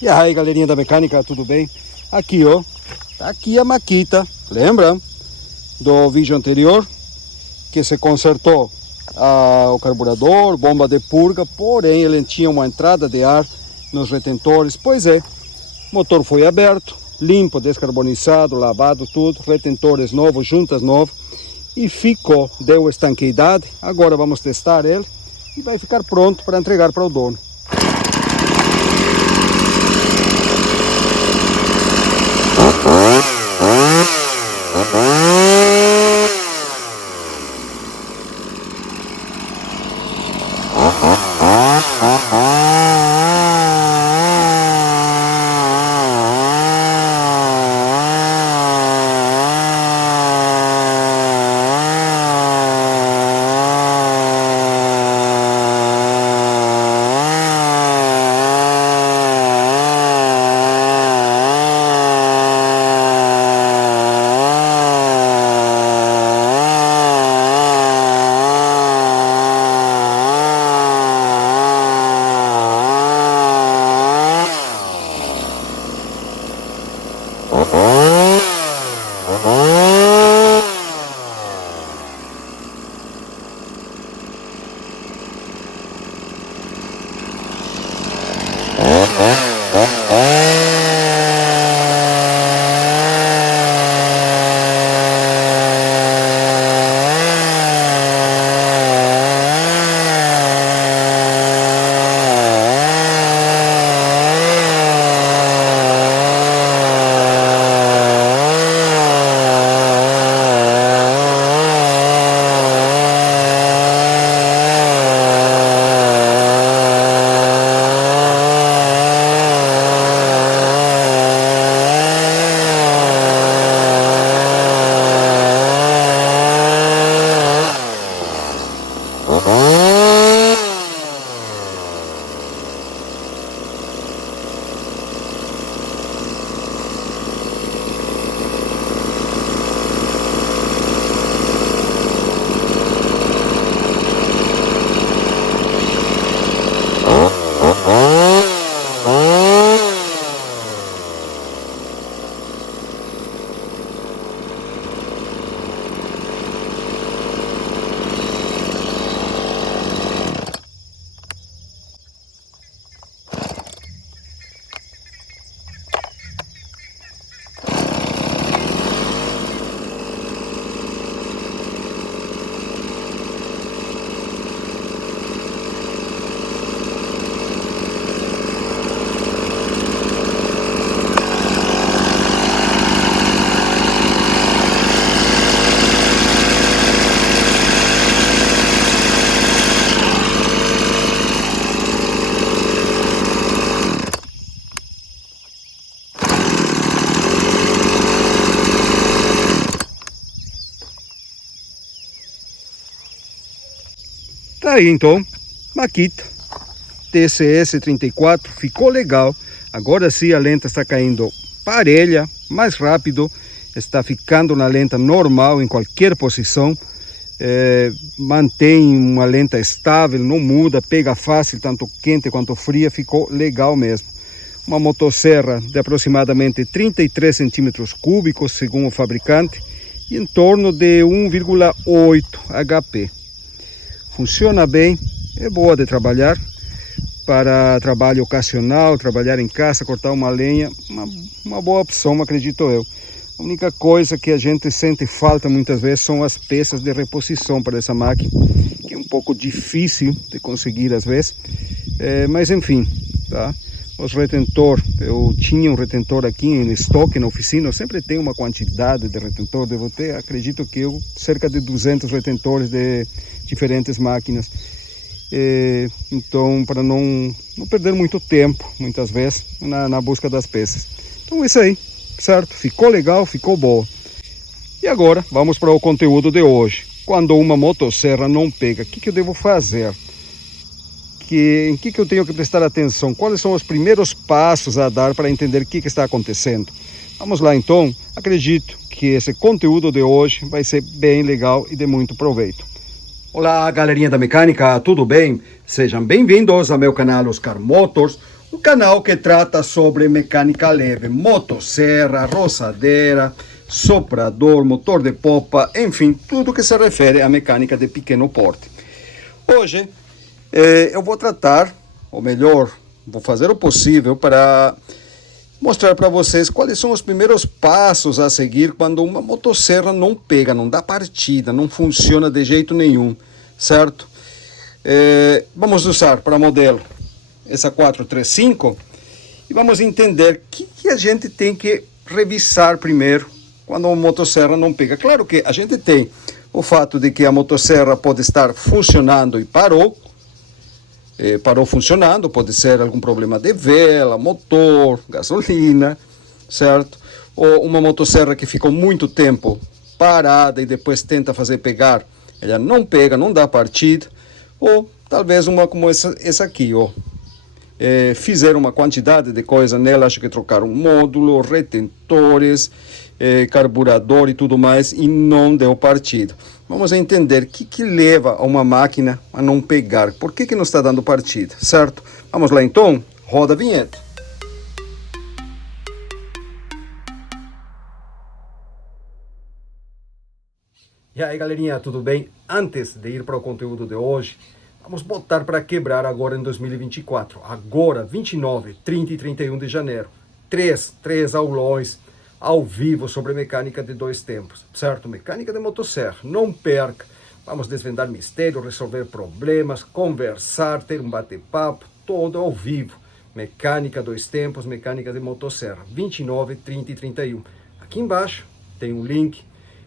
E aí, galerinha da mecânica, tudo bem? Aqui, ó, tá aqui a Makita, lembra do vídeo anterior? Que se consertou o carburador, bomba de purga, porém ele tinha uma entrada de ar nos retentores. Pois é, o motor foi aberto, limpo, descarbonizado, lavado tudo, retentores novos, juntas novas, e ficou, deu estanqueidade. Agora vamos testar ele e vai ficar pronto para entregar para o dono. Tá aí então, Makita TCS 34, ficou legal. Agora sim a lenta está caindo parelha, mais rápido, está ficando na lenta normal em qualquer posição. Mantém uma lenta estável, não muda, pega fácil, tanto quente quanto fria, ficou legal mesmo. Uma motosserra de aproximadamente 33 centímetros cúbicos, segundo o fabricante, e em torno de 1,8 HP. Funciona bem, é boa de trabalhar, para trabalho ocasional, trabalhar em casa, cortar uma lenha, uma boa opção, acredito eu. A única coisa que a gente sente falta muitas vezes são as peças de reposição para essa máquina, que é um pouco difícil de conseguir às vezes, mas enfim, tá? Os retentor, eu tinha um retentor aqui em estoque na oficina, eu sempre tenho uma quantidade de retentor, devo ter, acredito que eu, cerca de 200 retentores de diferentes máquinas. Então, para não perder muito tempo, muitas vezes, na busca das peças. Então é isso aí, certo? Ficou legal, ficou boa. E agora, vamos para o conteúdo de hoje. Quando uma motosserra não pega, o que eu devo fazer? Em que eu tenho que prestar atenção? Quais são os primeiros passos a dar para entender o que está acontecendo? Vamos lá então, acredito que esse conteúdo de hoje vai ser bem legal e de muito proveito. Olá, galerinha da mecânica, tudo bem? Sejam bem-vindos ao meu canal Oscar Motors, um canal que trata sobre mecânica leve, motosserra, roçadeira, soprador, motor de popa, enfim, tudo que se refere à mecânica de pequeno porte. Hoje eu vou tratar, ou melhor, vou fazer o possível para mostrar para vocês quais são os primeiros passos a seguir quando uma motosserra não pega, não dá partida, não funciona de jeito nenhum, certo? Vamos usar para modelo essa 435 e vamos entender o que a gente tem que revisar primeiro quando uma motosserra não pega. Claro que a gente tem o fato de que a motosserra pode estar funcionando e parou funcionando, pode ser algum problema de vela, motor, gasolina, certo? Ou uma motosserra que ficou muito tempo parada e depois tenta fazer pegar, ela não pega, não dá partida. Ou talvez uma como essa aqui, ó. Fizeram uma quantidade de coisa nela, acho que trocaram módulo, retentores, carburador e tudo mais, e não deu partida. Vamos entender o que leva a uma máquina a não pegar, por que não está dando partida, certo? Vamos lá então, roda a vinheta. E aí galerinha, tudo bem? Antes de ir para o conteúdo de hoje, vamos botar para quebrar agora em 2024. Agora, 29, 30 e 31 de janeiro. Três aulões ao vivo sobre mecânica de dois tempos, certo? Mecânica de motosserra. Não perca. Vamos desvendar mistério, resolver problemas, conversar, ter um bate-papo, todo ao vivo. Mecânica dois tempos, mecânica de motosserra. 29, 30 e 31. Aqui embaixo tem um link.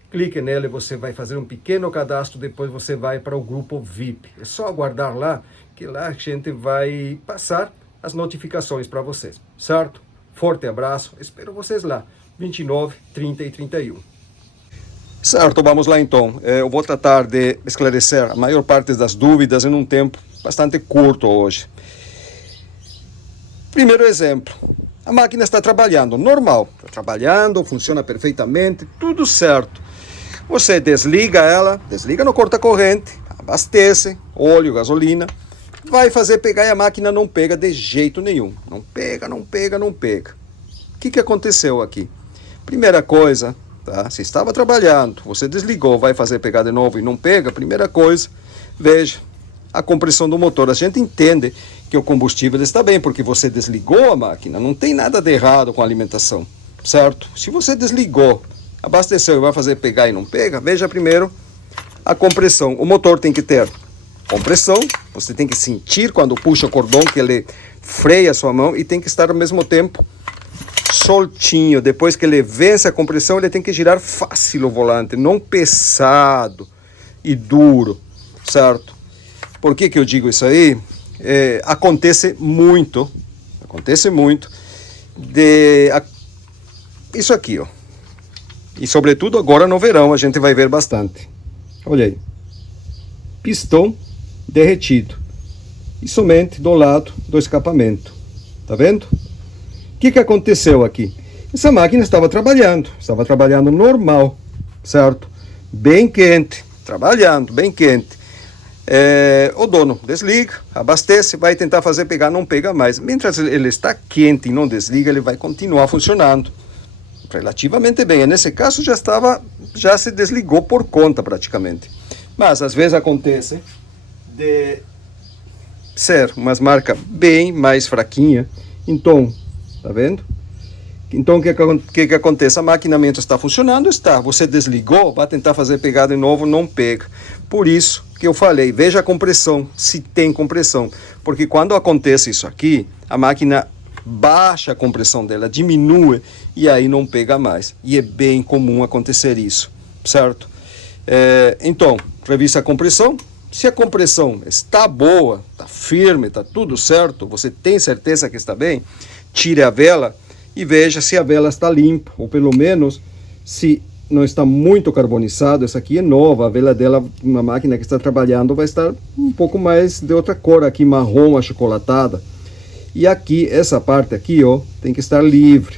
Clique nele, você vai fazer um pequeno cadastro, depois você vai para o grupo VIP. É só aguardar lá, que lá a gente vai passar as notificações para vocês, certo? Forte abraço, espero vocês lá, 29, 30 e 31. Certo, vamos lá então. Eu vou tratar de esclarecer a maior parte das dúvidas em um tempo bastante curto hoje. Primeiro exemplo. A máquina está trabalhando normal, está trabalhando, funciona perfeitamente, tudo certo. Você desliga ela, desliga no corta-corrente, abastece, óleo, gasolina, vai fazer pegar e a máquina não pega de jeito nenhum. Não pega, não pega, não pega. O que aconteceu aqui? Primeira coisa, tá? Se estava trabalhando, você desligou, vai fazer pegar de novo e não pega, primeira coisa, veja a compressão do motor. A gente entende que o combustível está bem, porque você desligou a máquina, não tem nada de errado com a alimentação, certo? Se você desligou, abasteceu e vai fazer pegar e não pega, veja primeiro a compressão. O motor tem que ter compressão, você tem que sentir quando puxa o cordão que ele freia a sua mão e tem que estar ao mesmo tempo soltinho. Depois que ele vence a compressão, ele tem que girar fácil o volante, não pesado e duro, certo? Por que eu digo isso aí? Acontece muito isso aqui, ó. E sobretudo agora no verão a gente vai ver bastante. Olha aí. Pistão derretido. E somente do lado do escapamento. Tá vendo? O que aconteceu aqui? Essa máquina estava trabalhando normal, certo? Bem quente, trabalhando, bem quente. O dono desliga, abastece, vai tentar fazer pegar, não pega mais. Mientras ele está quente e não desliga, ele vai continuar funcionando relativamente bem. Nesse caso já se desligou por conta praticamente. Mas às vezes acontece de ser umas marcas bem mais fraquinha. Então, tá vendo? Então o que acontece? A máquina está funcionando, você desligou, vai tentar fazer pegar de novo, não pega. Por isso que eu falei, veja a compressão, se tem compressão. Porque quando acontece isso aqui, a máquina baixa a compressão dela, diminui e aí não pega mais. E é bem comum acontecer isso, certo? Então, revisa a compressão. Se a compressão está boa, está firme, está tudo certo, você tem certeza que está bem, tire a vela e veja se a vela está limpa, ou pelo menos se não está muito carbonizado. Essa aqui é nova, a vela dela, uma máquina que está trabalhando, vai estar um pouco mais de outra cor, aqui marrom, achocolatada. E aqui, essa parte aqui, ó, tem que estar livre.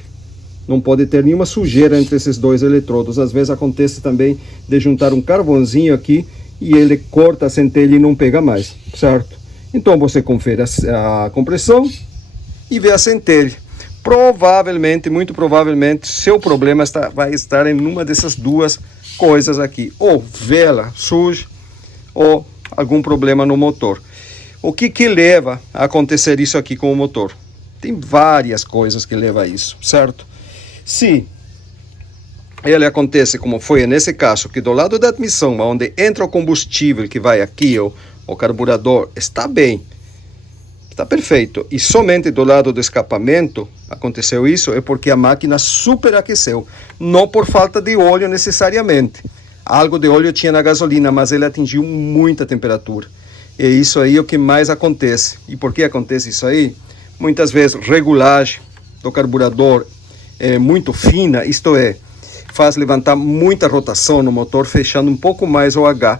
Não pode ter nenhuma sujeira entre esses dois eletrodos. Às vezes acontece também de juntar um carvãozinho aqui e ele corta a centelha e não pega mais, certo? Então você confere a compressão, e ver a centelha. Provavelmente, muito provavelmente, seu problema vai estar em uma dessas duas coisas aqui. Ou vela suja, ou algum problema no motor. O que leva a acontecer isso aqui com o motor? Tem várias coisas que levam a isso, certo? Se ele acontece como foi nesse caso, que do lado da admissão, onde entra o combustível que vai aqui, o carburador, está bem, está perfeito, e somente do lado do escapamento aconteceu isso, é porque a máquina superaqueceu, não por falta de óleo necessariamente. Algo de óleo tinha na gasolina, mas ele atingiu muita temperatura. E isso aí é o que mais acontece. E por que acontece isso aí? Muitas vezes regulagem do carburador é muito fina, isto é, faz levantar muita rotação no motor, fechando um pouco mais o H.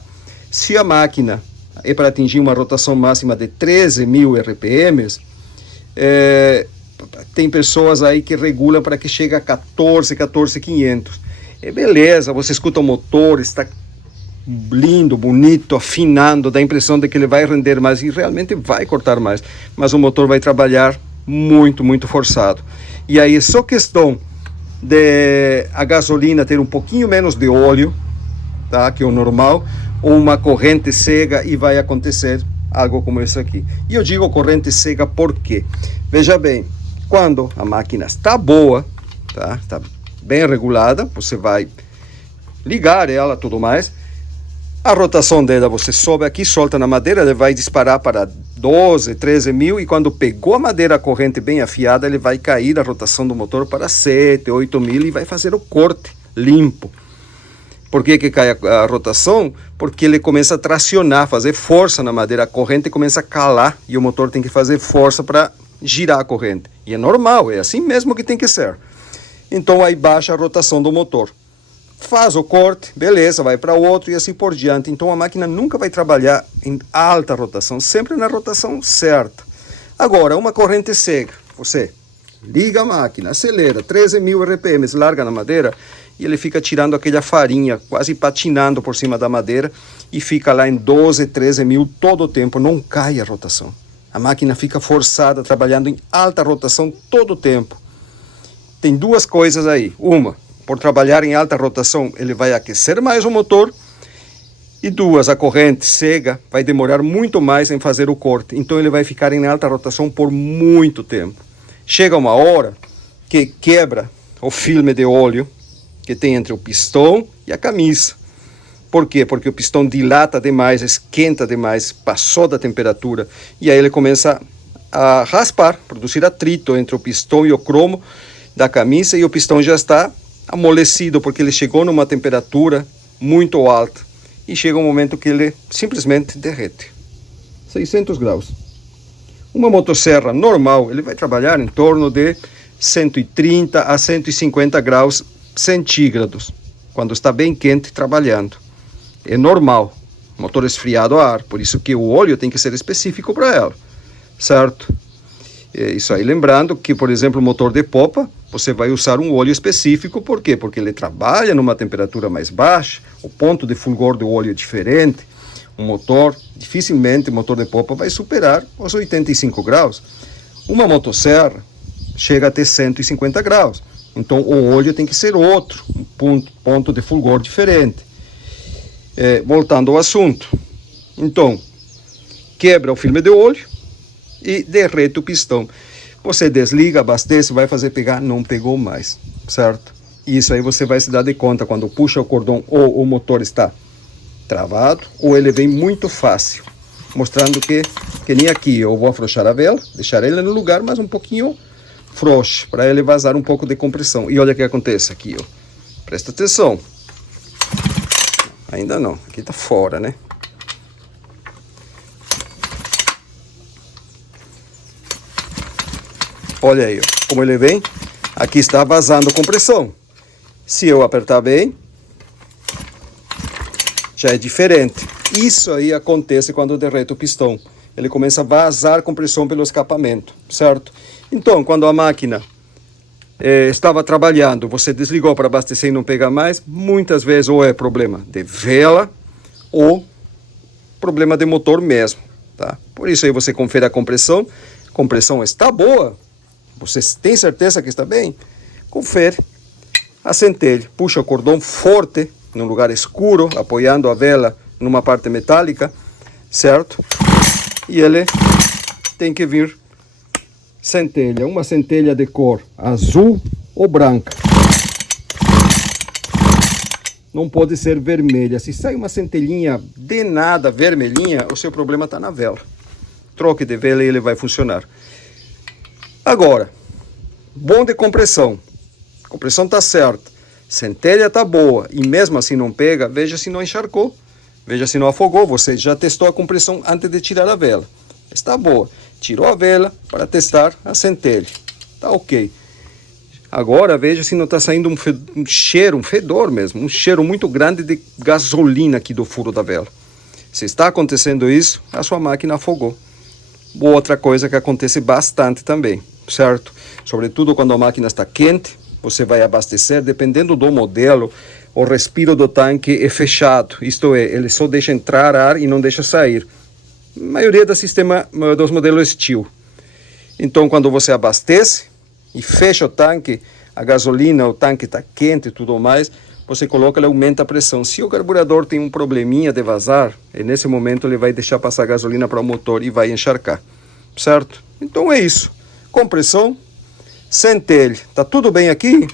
Se a máquina é para atingir uma rotação máxima de 13.000 RPMs, tem pessoas aí que regulam para que chegue a 14.500. Beleza, você escuta o motor, está lindo, bonito, afinando, dá a impressão de que ele vai render mais, e realmente vai cortar mais, mas o motor vai trabalhar muito, muito forçado. E aí é só questão de a gasolina ter um pouquinho menos de óleo, tá, que é o normal, ou uma corrente cega, e vai acontecer algo como isso aqui. E eu digo corrente cega porque, veja bem, quando a máquina está boa, tá, está bem regulada, você vai ligar ela, tudo mais, a rotação dela, você sobe aqui, solta na madeira, ele vai disparar para 12, 13 mil, e quando pegou a madeira, a corrente bem afiada, ele vai cair a rotação do motor para 7, 8 mil, e vai fazer o corte limpo. Por que cai a rotação? Porque ele começa a tracionar, fazer força na madeira, a corrente começa a calar, e o motor tem que fazer força para girar a corrente. E é normal, é assim mesmo que tem que ser. Então aí baixa a rotação do motor. Faz o corte, beleza, vai para outro e assim por diante. Então a máquina nunca vai trabalhar em alta rotação, sempre na rotação certa. Agora, uma corrente cega, você liga a máquina, acelera, 13.000 RPM, larga na madeira, e ele fica tirando aquela farinha, quase patinando por cima da madeira, e fica lá em 12, 13 mil todo o tempo, não cai a rotação. A máquina fica forçada, trabalhando em alta rotação todo o tempo. Tem duas coisas aí. Uma, por trabalhar em alta rotação, ele vai aquecer mais o motor. E duas, a corrente cega vai demorar muito mais em fazer o corte. Então ele vai ficar em alta rotação por muito tempo. Chega uma hora que quebra o filme de óleo que tem entre o pistão e a camisa. Por quê? Porque o pistão dilata demais, esquenta demais, passou da temperatura. E aí ele começa a raspar, produzir atrito entre o pistão e o cromo da camisa, e o pistão já está amolecido, porque ele chegou numa temperatura muito alta. E chega um momento que ele simplesmente derrete. 600 graus. Uma motosserra normal, ele vai trabalhar em torno de 130 a 150 graus centígrados, quando está bem quente trabalhando. É normal, motor esfriado a ar, por isso que o óleo tem que ser específico para ela, certo? Isso aí, lembrando que, por exemplo, o motor de popa, você vai usar um óleo específico. Por quê? Porque ele trabalha numa temperatura mais baixa, o ponto de fulgor do óleo é diferente. Um motor, dificilmente o motor de popa vai superar os 85 graus. Uma motosserra chega até 150 graus. Então o óleo tem que ser outro, um ponto de fulgor diferente. Voltando ao assunto. Então, quebra o filme de óleo e derrete o pistão. Você desliga, abastece, vai fazer pegar, não pegou mais, certo? Isso aí você vai se dar de conta quando puxa o cordão, ou o motor está travado, ou ele vem muito fácil, mostrando que nem aqui, eu vou afrouxar a vela, deixar ele no lugar, mas um pouquinho frouxo, para ele vazar um pouco de compressão. E olha o que acontece aqui, ó. Presta atenção. Ainda não, aqui tá fora, né? Olha aí, ó, como ele vem. Aqui está vazando compressão. Se eu apertar bem, já é diferente. Isso aí acontece quando derrete o pistão. Ele começa a vazar compressão pelo escapamento, certo? Então, quando a máquina estava trabalhando, você desligou para abastecer e não pegar mais, muitas vezes ou é problema de vela ou problema de motor mesmo, tá? Por isso aí você confere a compressão está boa, Você tem certeza que está bem? Confere a centelha. Puxa o cordão forte, num lugar escuro, apoiando a vela numa parte metálica, certo? E ele tem que vir centelha, uma centelha de cor azul ou branca. Não pode ser vermelha. Se sai uma centelhinha de nada vermelhinha, o seu problema está na vela. Troque de vela e ele vai funcionar. Agora, bom de compressão. A compressão está certa. Centelha está boa e mesmo assim não pega, veja se não encharcou. Veja se não afogou. Você já testou a compressão antes de tirar a vela. Está boa. Tirou a vela para testar a centelha. Está ok. Agora veja se não está saindo um cheiro, um fedor mesmo. Um cheiro muito grande de gasolina aqui do furo da vela. Se está acontecendo isso, a sua máquina afogou. Outra coisa que acontece bastante também, certo? Sobretudo quando a máquina está quente, você vai abastecer, dependendo do modelo, o respiro do tanque é fechado. Isto é, ele só deixa entrar ar e não deixa sair. A maioria dos modelos Steel. Então, quando você abastece e fecha o tanque, a gasolina, o tanque está quente e tudo mais, você coloca, ele aumenta a pressão. Se o carburador tem um probleminha de vazar, nesse momento ele vai deixar passar gasolina para o motor e vai encharcar, certo? Então é isso. Compressão, centelha. Tá tudo bem aqui?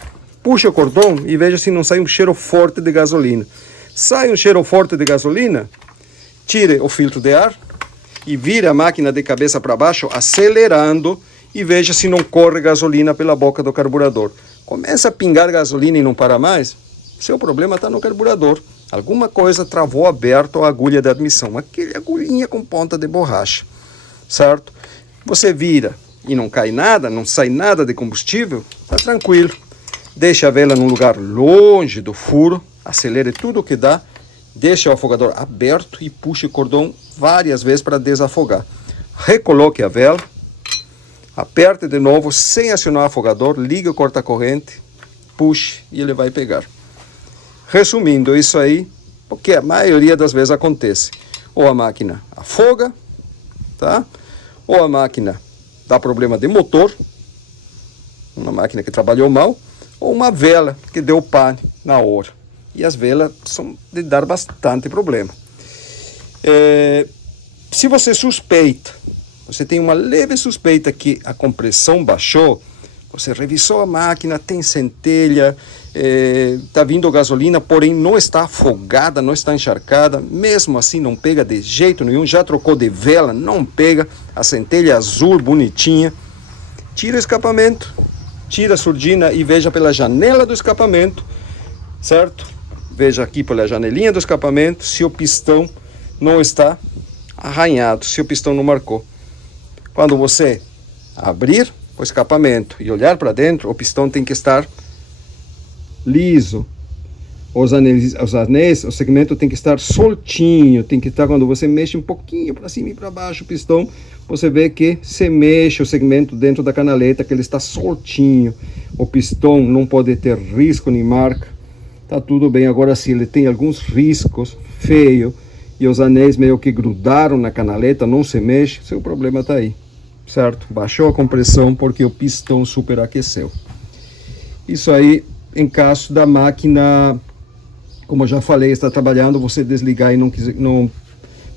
Puxa o cordão e veja se não sai um cheiro forte de gasolina. Sai um cheiro forte de gasolina, tire o filtro de ar e vire a máquina de cabeça para baixo, acelerando, e veja se não corre gasolina pela boca do carburador. Começa a pingar gasolina e não para mais, seu problema está no carburador. Alguma coisa travou aberto a agulha de admissão, aquele agulhinha com ponta de borracha, certo? Você vira e não cai nada, não sai nada de combustível, tá tranquilo. Deixa a vela num lugar longe do furo, acelere tudo o que dá, deixe o afogador aberto e puxe o cordão várias vezes para desafogar. Recoloque a vela, aperte de novo sem acionar o afogador, ligue o corta-corrente, puxe e ele vai pegar. Resumindo isso aí, porque a maioria das vezes acontece, ou a máquina afoga, tá? Ou a máquina dá problema de motor, uma máquina que trabalhou mal, ou uma vela que deu pane na hora. E as velas são de dar bastante problema. Se você suspeita, você tem uma leve suspeita que a compressão baixou, você revisou a máquina, tem centelha, está vindo gasolina, porém não está afogada, não está encharcada, mesmo assim não pega de jeito nenhum, já trocou de vela, não pega, a centelha azul, bonitinha, tira o escapamento, tira a surdina e veja pela janela do escapamento, certo? Veja aqui pela janelinha do escapamento se o pistão não está arranhado, se o pistão não marcou. Quando você abrir o escapamento e olhar para dentro, o pistão tem que estar liso. Os anéis, o segmento tem que estar soltinho, tem que estar, quando você mexe um pouquinho para cima e para baixo o pistão, você vê que se mexe o segmento dentro da canaleta, que ele está soltinho. O pistão não pode ter risco nem marca, tá tudo bem. Agora, se ele tem alguns riscos feio e os anéis meio que grudaram na canaleta, não se mexe, seu problema está aí, certo? Baixou a compressão porque o pistão superaqueceu. Isso aí, em caso da máquina, como eu já falei, está trabalhando, você desligar e não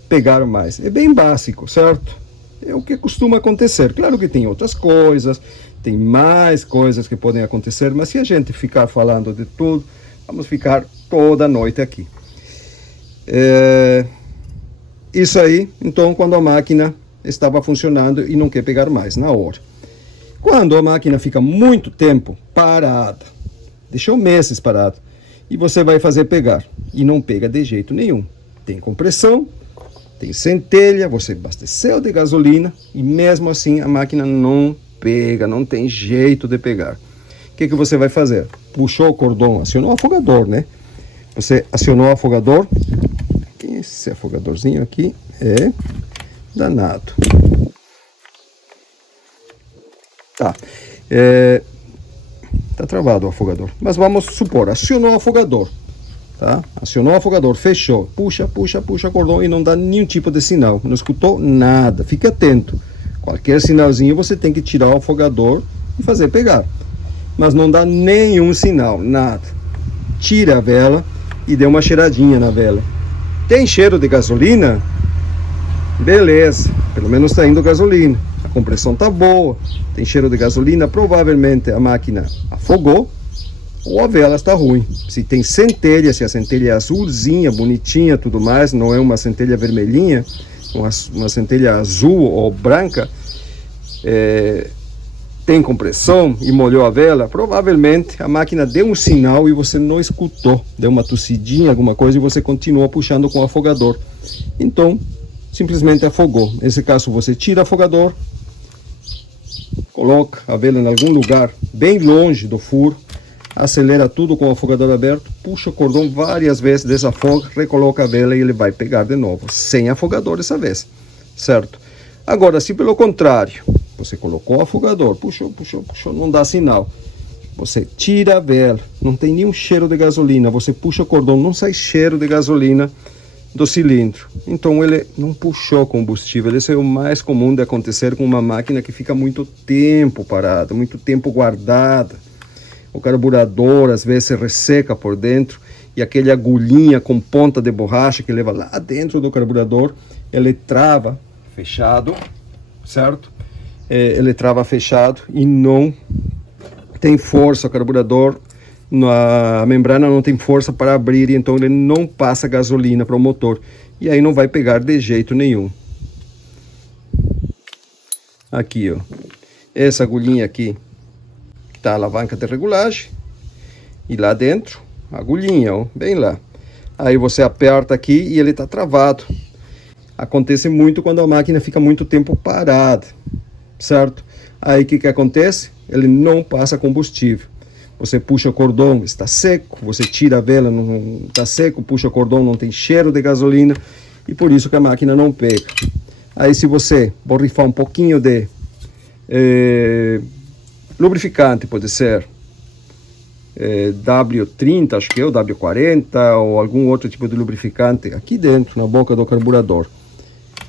pegar mais. É bem básico, certo? É o que costuma acontecer. Claro que tem outras coisas, tem mais coisas que podem acontecer, mas se a gente ficar falando de tudo, vamos ficar toda a noite aqui. Isso aí, então, quando a máquina estava funcionando e não quer pegar mais na hora. Quando a máquina fica muito tempo parada, deixou meses parado, e você vai fazer pegar, e não pega de jeito nenhum. Tem compressão, tem centelha, você abasteceu de gasolina, e mesmo assim a máquina não pega, não tem jeito de pegar. O que você vai fazer? Puxou o cordão, acionou o afogador, né? Você acionou o afogador, esse afogadorzinho aqui é danado. Tá. Tá travado o afogador. Mas vamos supor, acionou o afogador. Tá? Acionou o afogador, fechou. Puxa o cordão e não dá nenhum tipo de sinal. Não escutou nada. Fique atento. Qualquer sinalzinho você tem que tirar o afogador. Puxar o cordão. Não dá nenhum tipo de sinal. Não escutou nada. Fique atento. Qualquer sinalzinho você tem que tirar o afogador. e fazer pegar. Mas não dá nenhum sinal, nada. Tira a vela e dê uma cheiradinha na vela. Tem cheiro de gasolina? Beleza, pelo menos está indo gasolina. A compressão tá boa, tem cheiro de gasolina, provavelmente a máquina afogou ou a vela está ruim. Se tem centelha, se a centelha é azulzinha, bonitinha, tudo mais, não é uma centelha vermelhinha, uma centelha azul ou branca, tem compressão e molhou a vela, provavelmente a máquina deu um sinal e você não escutou, deu uma tossidinha, alguma coisa, e você continua puxando com o afogador. Então, simplesmente afogou. Nesse caso, você tira o afogador, coloca a vela em algum lugar bem longe do furo, acelera tudo com o afogador aberto, puxa o cordão várias vezes, desafoga, recoloca a vela e ele vai pegar de novo, sem afogador dessa vez, certo? Agora, se pelo contrário, você colocou o afogador, puxou, não dá sinal, você tira a vela, não tem nenhum cheiro de gasolina, você puxa o cordão, não sai cheiro de gasolina do cilindro, então ele não puxou combustível. Esse é o mais comum de acontecer com uma máquina que fica muito tempo parada, muito tempo guardada. O carburador às vezes se resseca por dentro e aquela agulhinha com ponta de borracha que leva lá dentro do carburador, ele trava fechado, certo? Ele trava fechado e não tem força, o carburador, a membrana não tem força para abrir, então ele não passa gasolina para o motor e aí não vai pegar de jeito nenhum. Aqui, ó, essa agulhinha aqui que tá a alavanca de regulagem e lá dentro a agulhinha, ó, bem lá. Aí você aperta aqui e ele tá travado. Acontece muito quando a máquina fica muito tempo parada, certo? Aí o que acontece? Ele não passa combustível. Você puxa o cordão, está seco, você tira a vela, não está seco, puxa o cordão, não tem cheiro de gasolina e por isso que a máquina não pega. Aí se você borrifar um pouquinho de lubrificante, pode ser W30, acho que é o W40 ou algum outro tipo de lubrificante aqui dentro, na boca do carburador.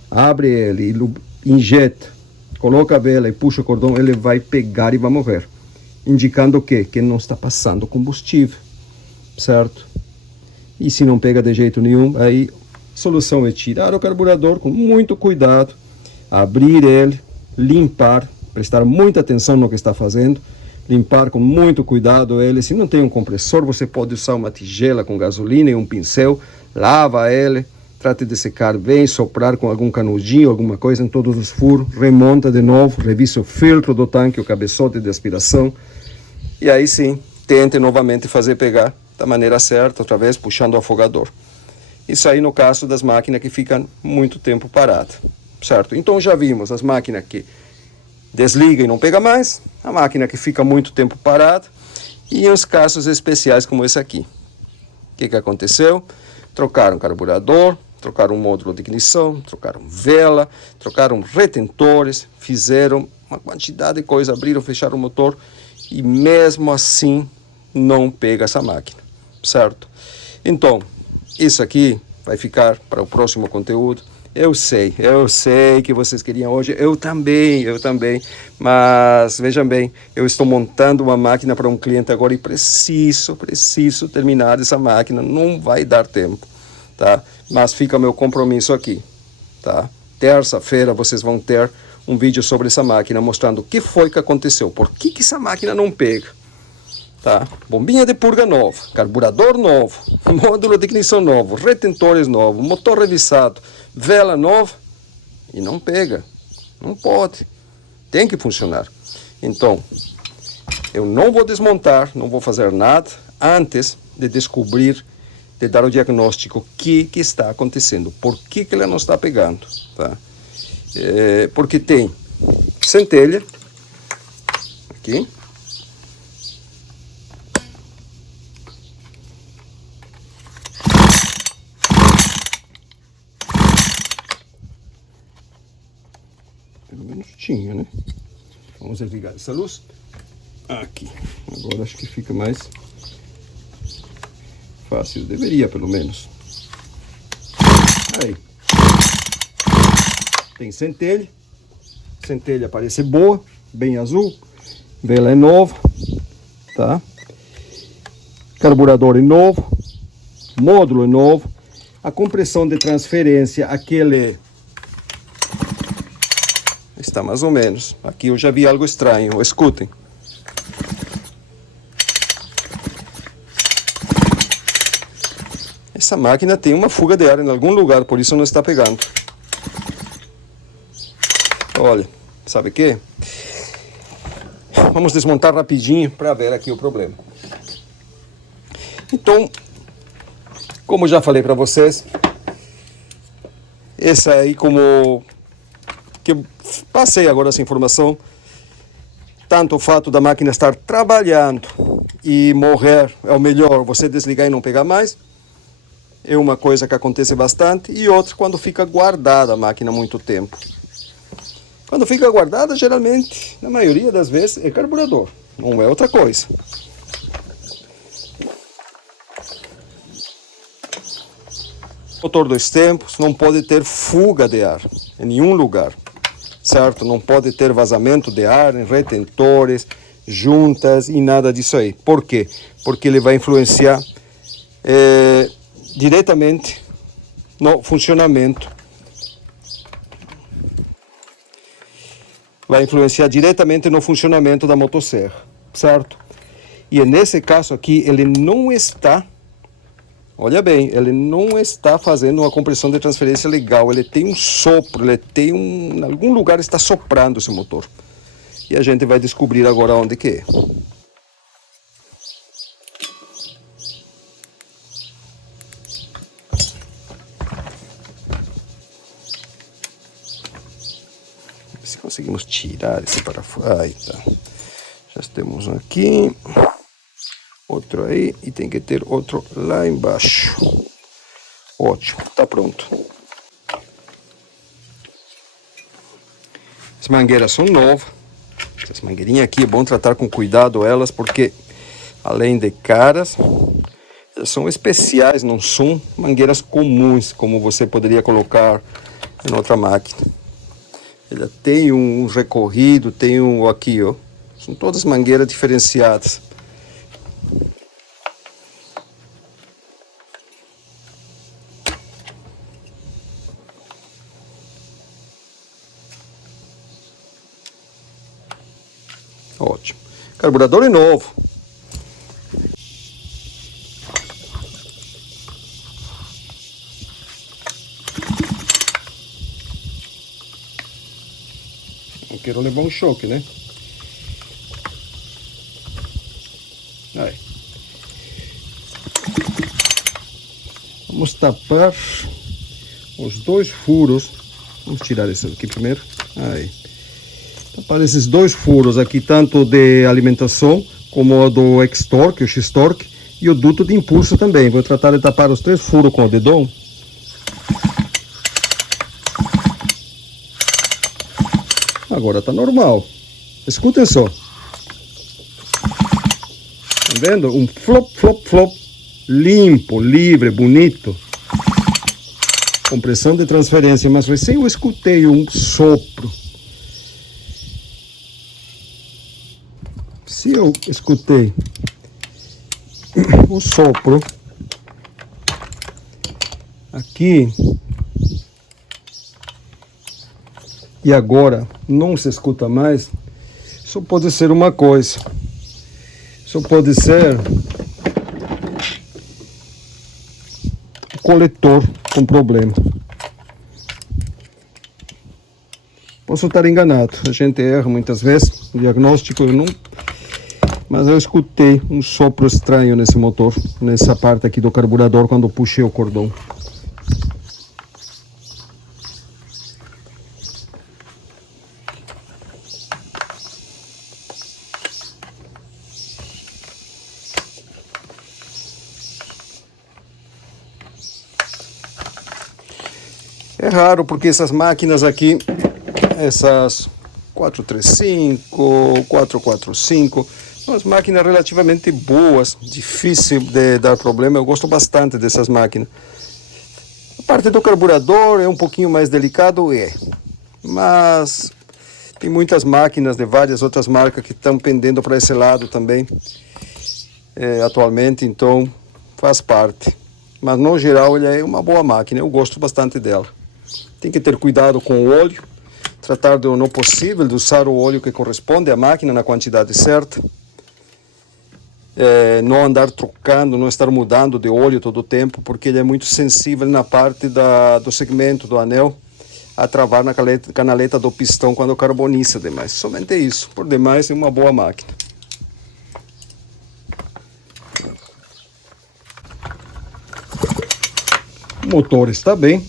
Abre ele e injeta, coloca a vela e puxa o cordão, ele vai pegar e vai morrer. Indicando o quê? Que não está passando combustível, certo? E se não pega de jeito nenhum, aí a solução é tirar o carburador com muito cuidado, abrir ele, limpar, prestar muita atenção no que está fazendo, limpar com muito cuidado ele. Se não tem um compressor, você pode usar uma tigela com gasolina e um pincel, lava ele, trate de secar bem, soprar com algum canudinho, alguma coisa em todos os furos, remonta de novo, revisa o filtro do tanque, o cabeçote de aspiração, e aí sim, tente novamente fazer pegar da maneira certa, outra vez puxando o afogador. Isso aí no caso das máquinas que ficam muito tempo paradas, certo? Então já vimos as máquinas que desliga e não pega mais, a máquina que fica muito tempo parada e os casos especiais como esse aqui. O que aconteceu? Trocaram carburador, trocaram módulo de ignição, trocaram vela, trocaram retentores, fizeram uma quantidade de coisa, abriram, fecharam o motor e mesmo assim não pega essa máquina, certo? Então, isso aqui vai ficar para o próximo conteúdo. Eu sei que vocês queriam hoje, eu também, mas vejam bem, eu estou montando uma máquina para um cliente agora e preciso terminar essa máquina, não vai dar tempo, tá? Mas fica meu compromisso aqui, tá? Terça-feira vocês vão ter um vídeo sobre essa máquina, mostrando o que foi que aconteceu, por que essa máquina não pega, tá? Bombinha de purga nova, carburador novo, módulo de ignição novo, retentores novos, motor revisado, vela nova e não pega, não pode, tem que funcionar. Então, eu não vou desmontar, não vou fazer nada antes de descobrir, de dar o diagnóstico, o que está acontecendo, por que ela não está pegando, tá? Porque tem centelha aqui, pelo menos tinha, né? Vamos desligar essa luz aqui. Agora acho que fica mais fácil, deveria pelo menos. Aí tem centelha, parece boa, bem azul, Vela é nova, tá? Carburador é novo, módulo é novo. A compressão de transferência, aquele está mais ou menos. Aqui eu já vi algo estranho, escutem. Essa máquina tem uma fuga de ar em algum lugar, por isso não está pegando. Olha, sabe o que? Vamos desmontar rapidinho para ver aqui o problema. Então, como já falei para vocês, essa aí como que eu passei agora essa informação, tanto o fato da máquina estar trabalhando e morrer, é o melhor você desligar e não pegar mais, é uma coisa que acontece bastante, e outra quando fica guardada a máquina muito tempo. Quando fica guardada, geralmente, na maioria das vezes, é carburador, não é outra coisa. Motor dois tempos não pode ter fuga de ar em nenhum lugar, certo? Não pode ter vazamento de ar em retentores, juntas e nada disso aí. Por quê? Porque ele vai influenciar diretamente no funcionamento. Vai influenciar diretamente no funcionamento da motosserra, certo? E nesse caso aqui, ele não está, olha bem, ele não está fazendo uma compressão de transferência legal, ele tem um sopro, ele tem em algum lugar está soprando esse motor. E a gente vai descobrir agora onde que é. Se conseguimos tirar esse parafuso. Aí tá. Já temos um aqui. Outro aí. E tem que ter outro lá embaixo. Ótimo. Tá pronto. As mangueiras são novas. Essas mangueirinhas aqui é bom tratar com cuidado elas, porque além de caras, elas são especiais. Não são mangueiras comuns, como você poderia colocar em outra máquina. Ela tem um recorrido, tem um aqui, ó. São todas mangueiras diferenciadas. Ótimo. Carburador é novo. Não quero levar um choque, né? Aí. Vamos tapar os dois furos. Vamos tirar esse aqui primeiro. Aí. Tapar esses dois furos aqui, tanto de alimentação como o do X-Torque, o X-Torque, e o duto de impulso também. Vou tratar de tapar os três furos com o dedão. Agora tá normal. Escutem só. Tá vendo? Um flop, flop, flop. Limpo, livre, bonito. Compressão de transferência. Mas recém eu escutei um sopro. Se eu escutei o sopro aqui e agora não se escuta mais, só pode ser uma coisa. Só pode ser o coletor com problema. Posso estar enganado, a gente erra muitas vezes, o diagnóstico eu não... Mas eu escutei um sopro estranho nesse motor, nessa parte aqui do carburador, quando puxei o cordão. É raro, porque essas máquinas aqui, essas 435, 445, são as máquinas relativamente boas, difícil de dar problema. Eu gosto bastante dessas máquinas. A parte do carburador é um pouquinho mais delicado, mas Tem muitas máquinas de várias outras marcas que estão pendendo para esse lado também, atualmente, então faz parte. Mas no geral ele é uma boa máquina, eu gosto bastante dela. Tem que ter cuidado com o óleo, tratar no possível de usar o óleo que corresponde à máquina na quantidade certa. Não andar trocando, não estar mudando de óleo todo o tempo, porque ele é muito sensível na parte do segmento do anel, a travar na canaleta do pistão quando carboniza demais. Somente isso, por demais é uma boa máquina. O motor está bem,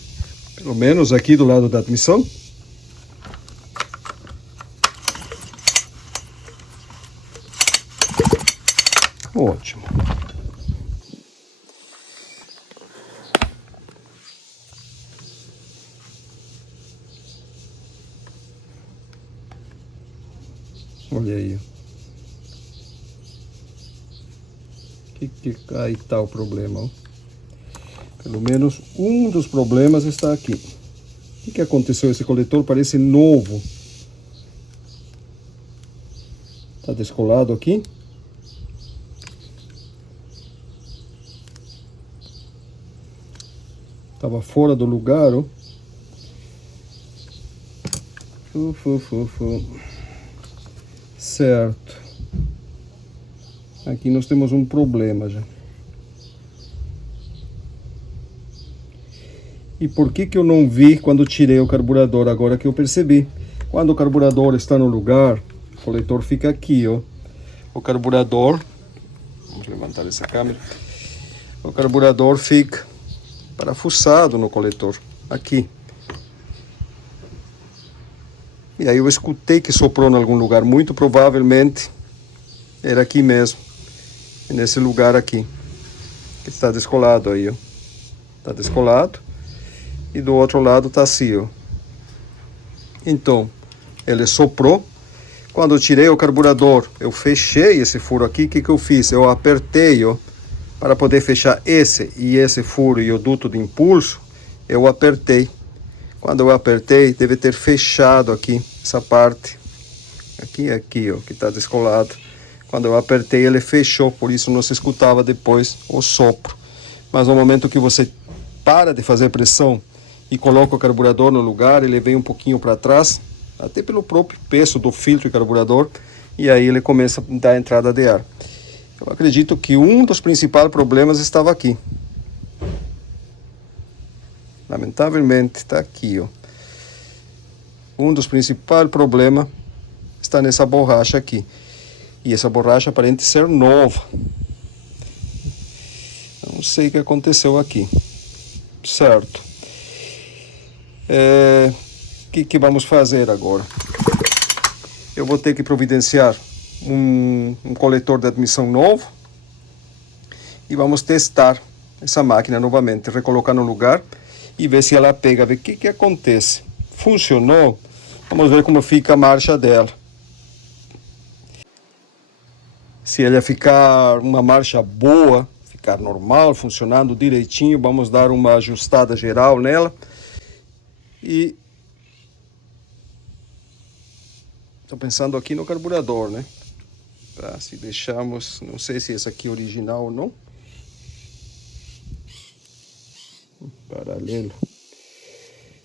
pelo menos aqui do lado da admissão. Ótimo. Olha aí. Aí está o problema, ó. Pelo menos um dos problemas está aqui. O que aconteceu? Esse coletor parece novo. Está descolado aqui. Estava fora do lugar, ó. Certo. Aqui nós temos um problema já. E por que eu não vi quando tirei o carburador? Agora que eu percebi. Quando o carburador está no lugar, o coletor fica aqui, ó. O carburador, vamos levantar essa câmera. O carburador fica parafussado no coletor, aqui. E aí eu escutei que soprou em algum lugar, muito provavelmente era aqui mesmo, nesse lugar aqui, que está descolado aí, ó. Está descolado. E do outro lado tá assim, ó. Então, ele soprou. Quando eu tirei o carburador, eu fechei esse furo aqui. O que eu fiz? Eu apertei, ó, para poder fechar esse e esse furo e o duto de impulso. Eu apertei. Quando eu apertei, deve ter fechado aqui, essa parte. Aqui, ó, que tá descolado. Quando eu apertei, ele fechou. Por isso não se escutava depois o sopro. Mas no momento que você para de fazer pressão e coloca o carburador no lugar, ele vem um pouquinho para trás, até pelo próprio peso do filtro e carburador, e aí ele começa a dar entrada de ar. Eu acredito que um dos principais problemas estava aqui. Lamentavelmente, está aqui, ó. Um dos principais problemas está nessa borracha aqui. E essa borracha aparenta ser nova. Não sei o que aconteceu aqui. Certo. Que vamos fazer agora? Eu vou ter que providenciar um coletor de admissão novo e vamos testar essa máquina novamente, recolocar no lugar e ver se ela pega, ver o que acontece. Funcionou? Vamos ver como fica a marcha dela. Se ela ficar uma marcha boa, ficar normal, funcionando direitinho, vamos dar uma ajustada geral nela. E estou pensando aqui no carburador, né? Tá, se deixamos, não sei se esse aqui é original ou não. Paralelo.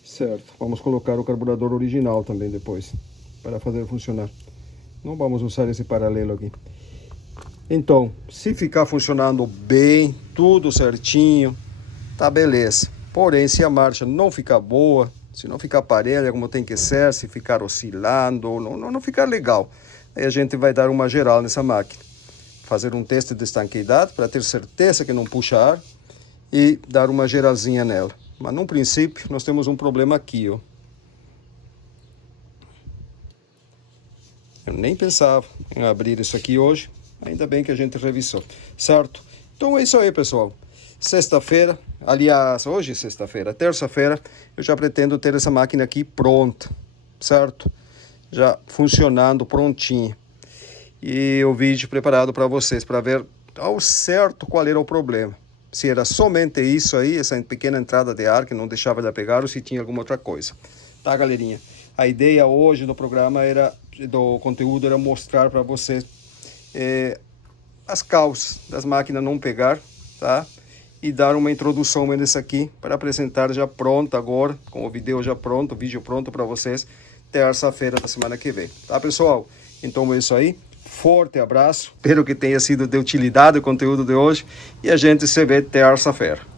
Certo, vamos colocar o carburador original também depois, para fazer funcionar. Não vamos usar esse paralelo aqui. Então, se ficar funcionando bem, tudo certinho, tá beleza. Porém, se a marcha não ficar boa, se não ficar parelha como tem que ser, se ficar oscilando, não ficar legal, aí a gente vai dar uma geral nessa máquina. Fazer um teste de estanqueidade para ter certeza que não puxa ar e dar uma geralzinha nela. Mas no princípio nós temos um problema aqui, ó. Eu nem pensava em abrir isso aqui hoje, ainda bem que a gente revisou, certo? Então é isso aí, pessoal. Sexta-feira, aliás, hoje é sexta-feira, terça-feira, eu já pretendo ter essa máquina aqui pronta, certo? Já funcionando, prontinha. E o vídeo preparado para vocês, para ver ao certo qual era o problema. Se era somente isso aí, essa pequena entrada de ar que não deixava ela pegar, ou se tinha alguma outra coisa. Tá, galerinha? A ideia hoje do programa do conteúdo era mostrar para vocês as causas das máquinas não pegar, tá? E dar uma introdução nessa aqui para apresentar já pronto agora, com o vídeo já pronto, o vídeo pronto para vocês, terça-feira da semana que vem, tá, pessoal? Então é isso aí, forte abraço, espero que tenha sido de utilidade o conteúdo de hoje e a gente se vê terça-feira.